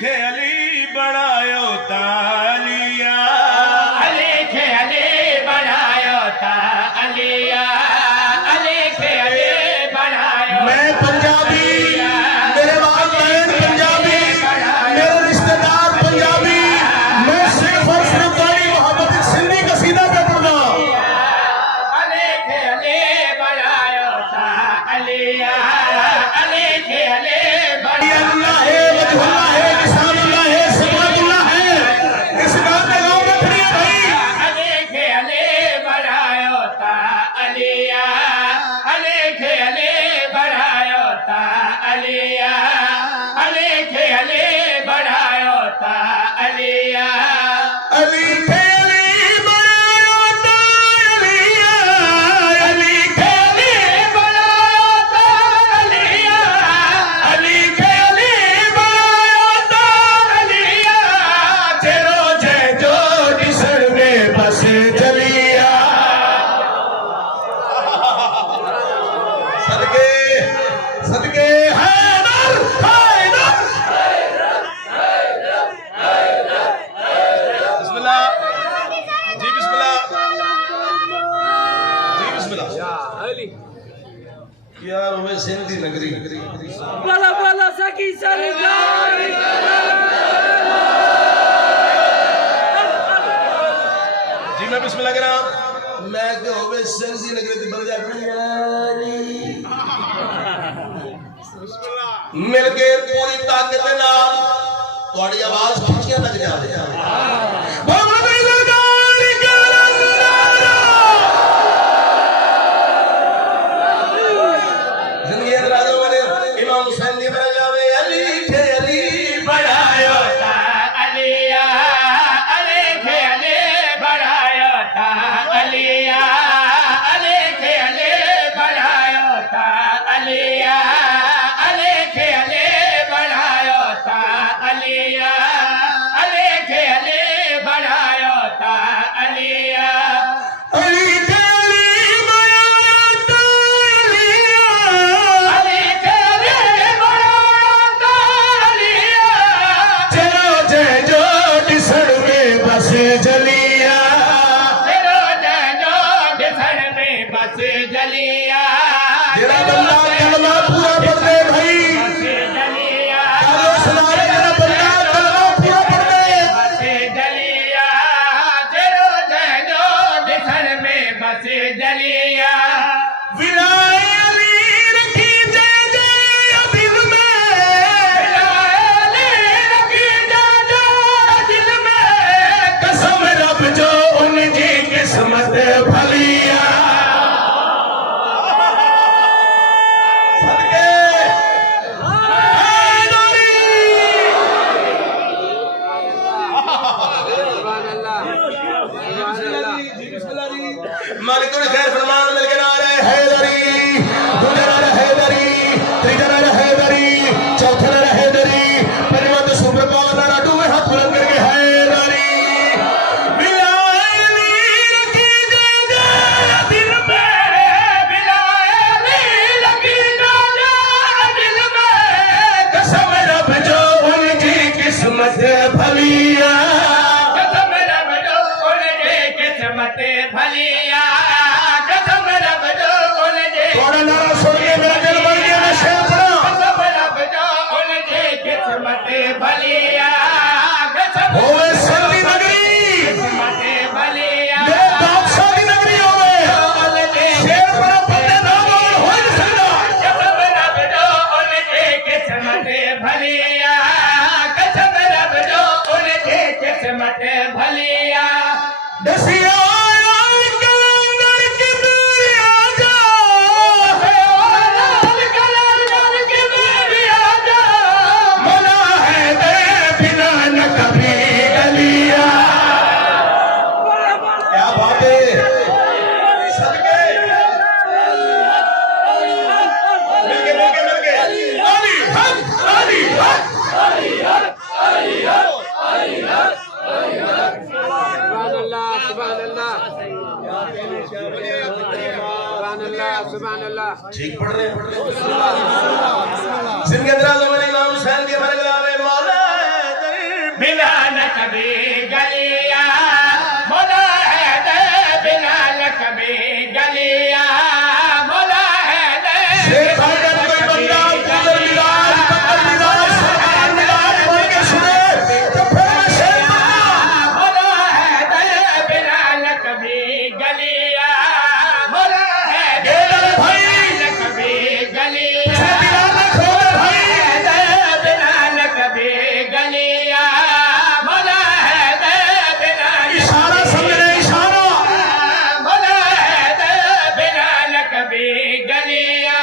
खे अली बनायो तालिया, अली खे अली बनायो तालिया, अली खे अली बनायो। मैं पंजाबी, मेरे वालिदैन पंजाबी, मेरे रिश्तेदार पंजाबी, मैं सिर्फ और सिर्फ वाली मोहब्बत सिंधी कसीदा पे पढ़ना। अली खे अली बनायो तालिया, अली खे अली अल्लाह है, वजहुल्लाह है, किसानुल्लाह है, सिफातुल्लाह है। इस गाँव में गाँव में खड़ी है भाई। अली खे अली बनायो तालिया, अली खे अली बनायो तालिया, अली खे अली बनायो तालिया। अली खे अली बनायो तालिया, अली खे अली बनायो तालिया, अली खे अली बनायो तालिया। तेरो जय जो दिसर में बस जलिया। सदके सदके हैदर हैदर। बिस्मिल्लाह जी, बिस्मिल्लाह जी, बिस्मिल्लाह। यार वो सिंधी नगरी Bala bala saki सरकार जी, मैं बिस्मिल्लाह कह रहा हूं। मैं कि होवे सिंधी नगरी ते बंदे अपनी मिल के पूरी ताकत दे नाल ਤੁਹਾਡੀ आवाज खिंचियां तक जावे। इमाम हुसैन ने बना जावे अली खे अली बनायो तालिया, अली खे अली बनायो तालिया, अली खे अली बनायो तालिया, अली खे अली बनायो तालिया, अली खे अली बनायो तालिया। अली खे अली बनायो तालिया, अली खे अली बनायो तालिया। तेरो जय जो दिसर में बस जलिया। तेरो जय जो दिसर में बस जलिया। तेरा बंदा कलमा पूरा पढ़ दे भाई। बस जलिया। सुनाए तेरा बंदा कलमा पूरा पढ़ दे। बस जलिया। तेरो जय जो दिसर में बस जलिया। विलाय अली रखी जय जय दिल में। अली रखी जय जय दिल में। कसम रब जो उनकी किस्मत भलिया। सदके हैदरी। मालिकुल खैर फरमान मिल के नारे हैदरी। दूजा नारा हैदरी, तीजा नारा हैदरी, चौथा नारा हैदरी, पंजवां ते सुपर पावर नारा डूबे हाथ बुलंद करके हैदरी। विलायली रखी जय जय दिल में। बिलायली लगी जय दिल में। कसम रब जो उनकी किस्मत भलिया। कसम रब जो उनकी किस्मत भलिया। कसम रब जो उनकी थोड़ा नारा सुन के मेरा दिल बढ़ गया। मैं शेर पढ़ा। कसम रब जो उनकी किस्मत भलिया। कसम होवे सिंधी नगरी, किस्मत भलिया। मेरे बादशाह की नगरी होवे। शेर पढ़ा बंदे ना बोल हो नहीं सकता। कसम रब जो उनकी किस्मत भलिया। कसम रब जो उनकी किस्मत भलिया। दसिया कलंदर की मेरी आजा। मना है दे बिना न कभी गलिया। क्या बात है। सदके मिलके अली हक अली हक। ठीक पढ़ रहे हैं। सिंह के अंदर इमाम हुसैन के मरगला में मौला कभी गलिया मौला हैदर बिलाल कभी गलिया मौला हैदर शेख अगर कोई बंदा गुजर मिलाद बकर मिलाद सरकार मिलाद पढ़ के सुने तो फिर मैं शेर मौला हैदर बिलाल कभी गलिया मौला हैदर बिलाल कभी गलिया बिलाल खोले भाई बिलाल कभी गलिया मौला हैदर बिलाल इशारा समझ रहे इशारा मौला हैदर बिलाल कभी गलिया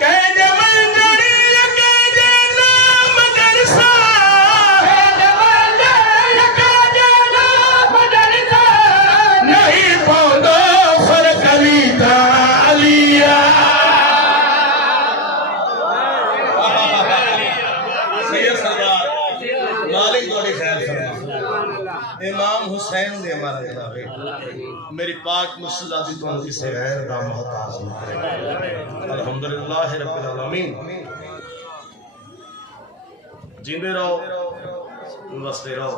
कहने मंजरी कहने नाम दरसा नहीं पौंदो फर कविता अलिया सैयद सरदार मालिक थोड़ी खैर फरमा इमाम हुसैन दे हमारा जनाब मेरी पाक मुस्तफा दी तो किसे गैर दा मोहताज न करे अल्हम्दुलिल्लाह रब्बिल आलमीन जिंदे रहो वसते रहो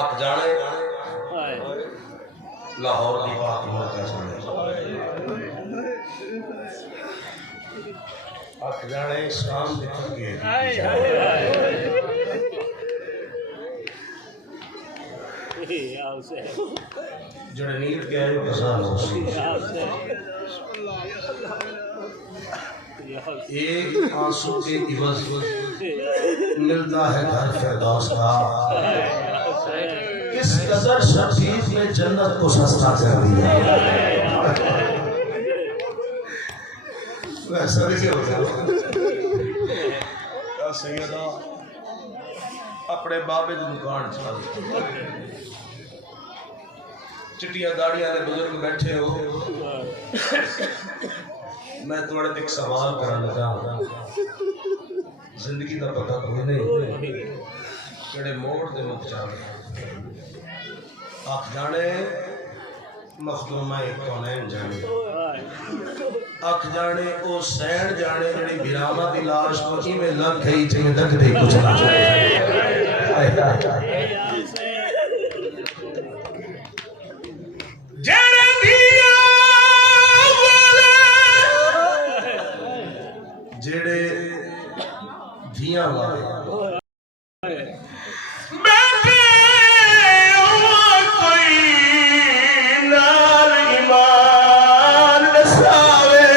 अक जाने लाहौर की बात मौका सुने अख जाने शाम दिखा के जड़े नीट के आए किसान हो एक आंसू के इवज मिलता है घर फिरदौस का किस कदर शफीक ने जन्नत को सस्ता कर दिया वैसा भी हो गया सैयदा अपने बाबे की दुकान चला चिट्टियां दाड़ियां वाले बुजुर्ग बैठे हो मैं थोड़े एक सवाल करना लगा जिंदगी का पता कोई नहीं केड़े मोड़ दे मुक जाने आख जाने मखदूमा कौनैन जाने अख जाने ओ सैन जाने जड़ी बिरामा दी लाश को इवें लग गई जिवें लग दे कुछ ना जड़े दिया वाले जेड़े धियां वाले बैठे कोई नाल ईमान दसावे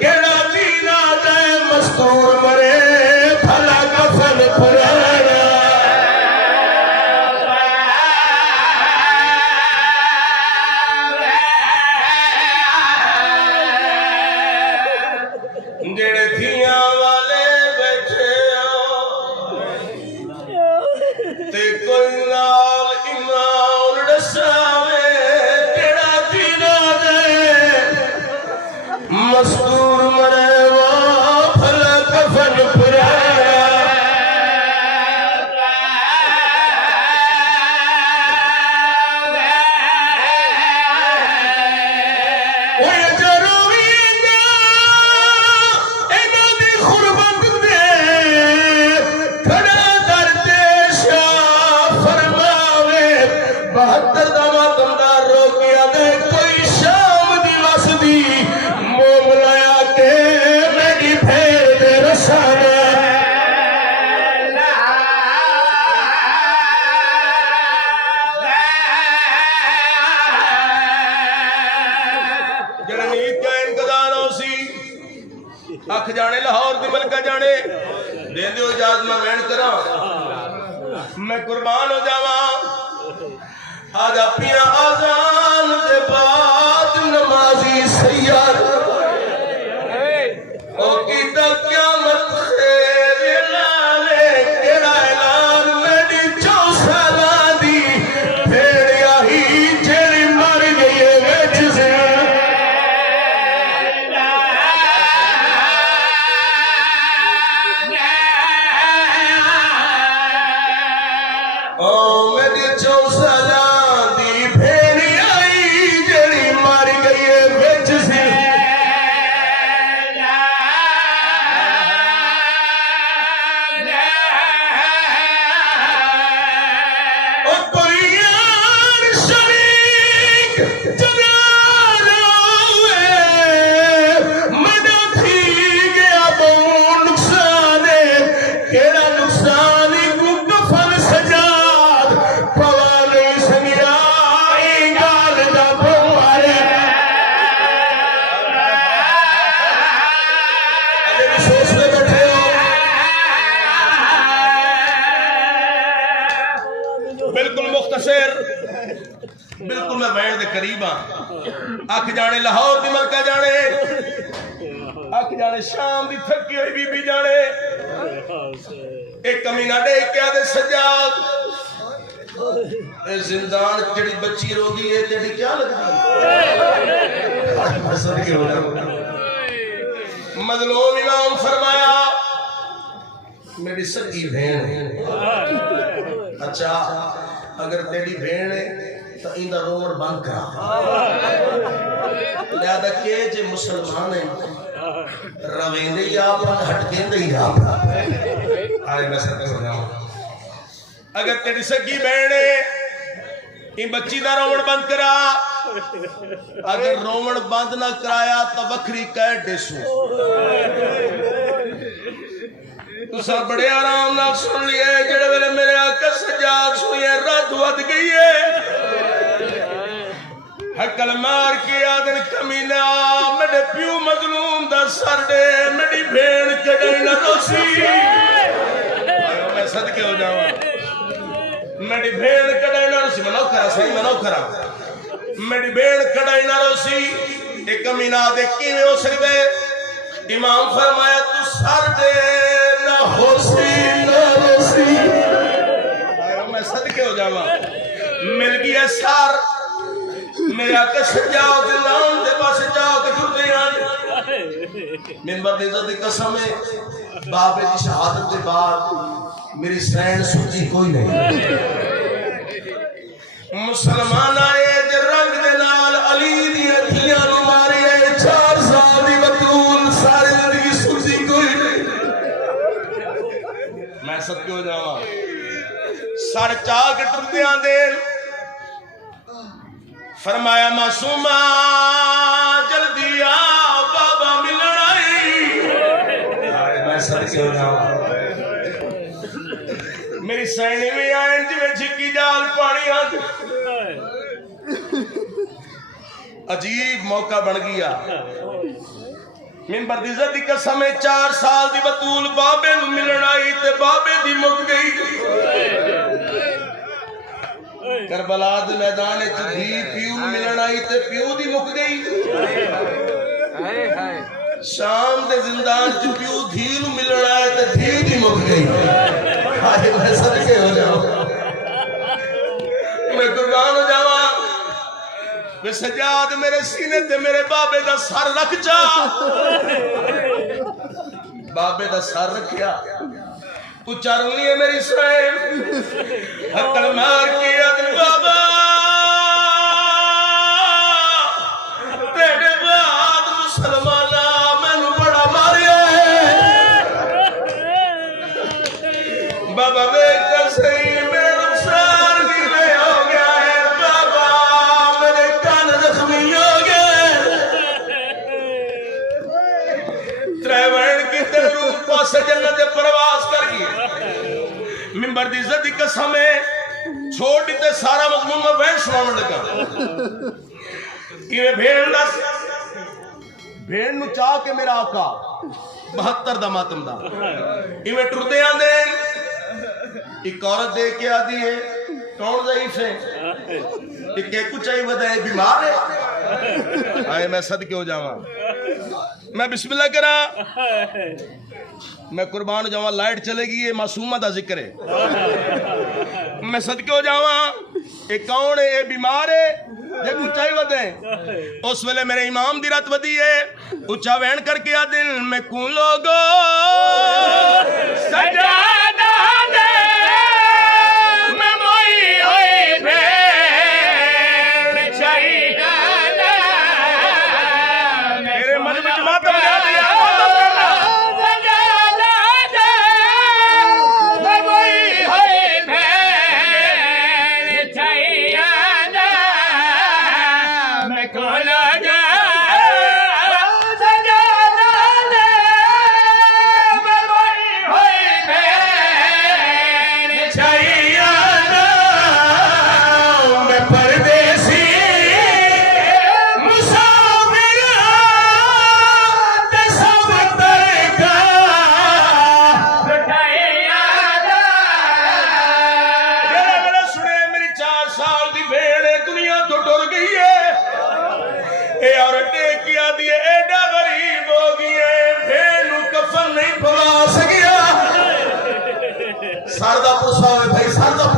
केड़ा दीना दे मस्तूर मरे भला कफन फराना जेड़े धियां वाले बैठे हो ते कोई नाल ईमान दसावे केड़ा दीना दे मस्तूर मरे वो भला कफन फराना ओए जरूरी ना इन्हां दी खुरबत दे खड़ा करते शाह फरमावे 72 दा मातमदार रोकिया दे कोई शाम दी वसदी मोम लाया के मेरी फेर दे रसाना जेड़े नीत का इंतजार हो सी अख जाने लाहौर दी मलका जाने दे दियो इजाजत मैं वेण करा मैं कुर्बान हो जावा आजा पिया आजान दे बाद नमाजी सैयद ओ की तक क़यामत खैर लाले केड़ा ऐलान मेरी 4 सालां दी भेड़िया ही जेड़ी मर गई है विच से ओ मेरी 4 सालां दी भेड़िया ही जेड़ी मर गई है विच से अख जाने लाहौर दी मलका जाने, अख जाने शाम दी थकी हुई बीबी जाने। एक कमीना देख के आदे सज्जाद जिंदान जेड़ी बच्ची रोगी है तेरी क्या लगदी मजलूम इमाम फरमाया मेरी सगी भेण है। अच्छा अगर तेरी भेण है तो इंदा रोवण बंद करा। लिहाजा के जे मुसलमान है रवेंदे ही आप हटकेंदे ही आप। आए मैं सत्य हो जाऊं अगर तेरी सगी भेण है इन बच्ची दा रोवण बंद करा। अगर रोवण बंद ना कराया तो बखरी कह डेसू। तुसा बड़े आराम नाल सुन लिया जेड़े वेले मेरे आका सज्जाद सुनिए रात वध गई है। हकल मार के आदन कमीना मेरे प्यू मजलूम दा सर दे मेरी भेण कदे न रोसी। मैं सदके हो जावा मेरी भेण कदे न रोसी। मनो करा सही मनो करा मेरी भेण कदे न रोसी। एक कमीना दे किवें हो सकदे। इमाम फरमाया तू सर दे ना होसी ना रोसी। मैं सदके हो जावा मिल गया सर मेरे आके सज्जाद दे नाम दे पास जाके जुड़दे हैं। मिंबर दी इज्जत दी कसम है बाबे दी शहादत दे बाद मेरी सैन सुची कोई नहीं। मुसलमान आए जे रंग दे नाल अली दी अखियां नु मारी है 4 साल दी बतूल सारी जिंदगी सुची कोई नहीं। मैं सदके हो जावा सर चाह के टुरदियां दे फरमाया मासूमा जल्दी आ बाबा मिलना आई। मैं सदके हो जावा मेरी सैनी में आए जिवें झिक्की जाल पानी आंद। अजीब मौका बन गया मिंबर दी इज्जत दी कसम 4 साल दी बतूल बाबे नू मिलन आई ते बाबे दी मुक गई। करबला दे मैदान विच धी प्यू नू मिलन आई ते प्यू दी मुक गई। शाम दे जिंदान च प्यू धी नू मिलन आए ते धी दी मुक गई। हाय मैं सदके हो जाऊं मैं कुर्बान हो जावा वे सज्जाद मेरे सीने ते मेरे बाबे दा सर रख जा। बाबे दा सर रखिया उच्चा रोनी है मेरी सैन हकल मार के आदन बाबा तेरे बाद मुसलमाना मैनू बड़ा मारिया बाबा वेख कर सही मेरा नुकसान किवें हो गया है। बाबा मेरे कान जख्मी हो गए। ड्राइवर की तेरे पास जन्नत दे प्रवास कर गई। मिंबर दी इज्जत दी कसम है छोड़ दी ते सारा मजमून मैं वैन सुनावन लगा। किवें भेड़ दस भेड़ नु चाह के मेरा आका 72 दा मातम दा इवें टुरदे आंदे एक औरत देख के आती है कौन ज़ईफ है कि कुछ आई बताए बीमार है। आए मैं सदके हो जावा मैं बिस्मिल्लाह करा मैं कुर्बान हो जावा। लाइट चलेगी ये मासूमा दा जिक्र है। मैं सदके हो जावा एक कौन है ये बीमार है जे ऊंचाई वधे। उस वेले मेरे इमाम दी रात वधी है ऊंचा वहन करके आ दिल में कू लोगो सजादा दे मैं मोई होई भेड़ चाहिए मेरे मन में मातम जा दिया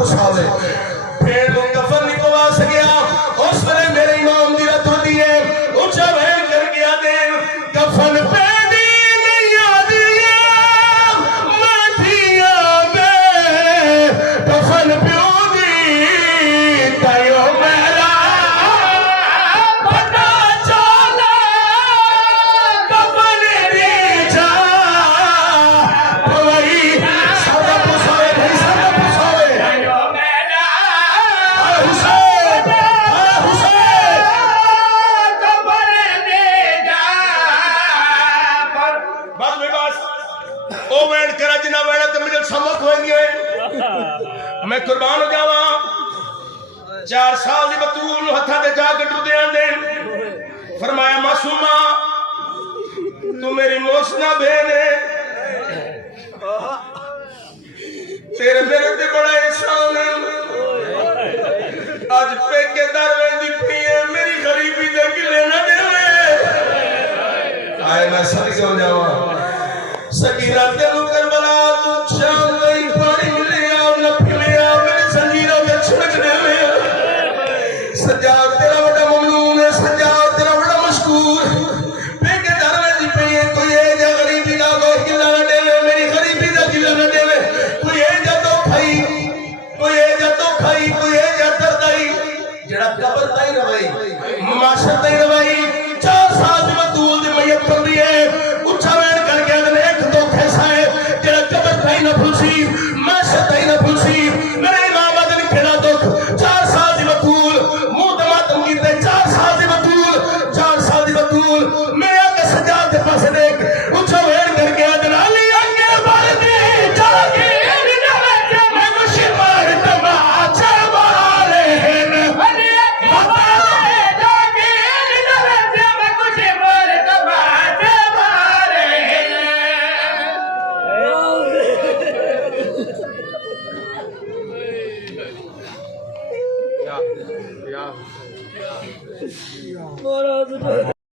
पुसावे भेड़ को कफन नहीं पवा सकिया उस वेले मेरे इमाम दी रत होती है ऊंचा वहन कर गया दे कफन पे दी नहीं आदी मैं दिया बे कफन प्यो दी तायो मेरा पता चला कफन दी जा भाई सादा पुसावे भाई सादा पुसावे हुसैन बस में बस ओ वेट करा जिना वेड़ा ते मेरे समख होई है मैं कुर्बान हो जावा 4 साल दी बतूल नु हत्था ते जा के टुदे आंदे फरमाया मासूमा तू मेरी मोसना बहन है तेरे मेरे ते बड़ा एहसान है आज पेके दरवे दी पी है मेरी गरीबी दे किले ना देवे आए मैं सदके हो जावा सकीना तेनू करबला तू शाम नहीं पानी मिलिया न पिलिया मेरे संजीरों में छिड़क देवे सजाद तेरा बड़ा ममनून है सजाद तेरा बड़ा मशकूर पेके दरवे दी पी है कोई ए जा गरीबी का कोई किला ना देवे मेरी गरीबी दा किला ना देवे कोई ए जा तो खाई कोई ए जा तो खाई कोई ए जा दर्दाई जेड़ा कब्र ताई रवाई माशर ताई रवाई 4 साल दी बतूल दी मैयत बंदी है उच्छा वेड़ कर गया ने एक दो खैसा है जेड़ा कब्र ताई ना भूसी माशर ताई ना भूसी मेरे इमाम आदम केड़ा दुख 4 साल दी बतूल मुंह ते मातम कीते 4 साल दी बतूल 4 साल दी बतूल मैं आके सजाद दे पासे देख उच्छा वेड़ कर गया दलाली आगे बढ़ दे जाके मैं मुश्किल तमाचा मारे हैं महाराज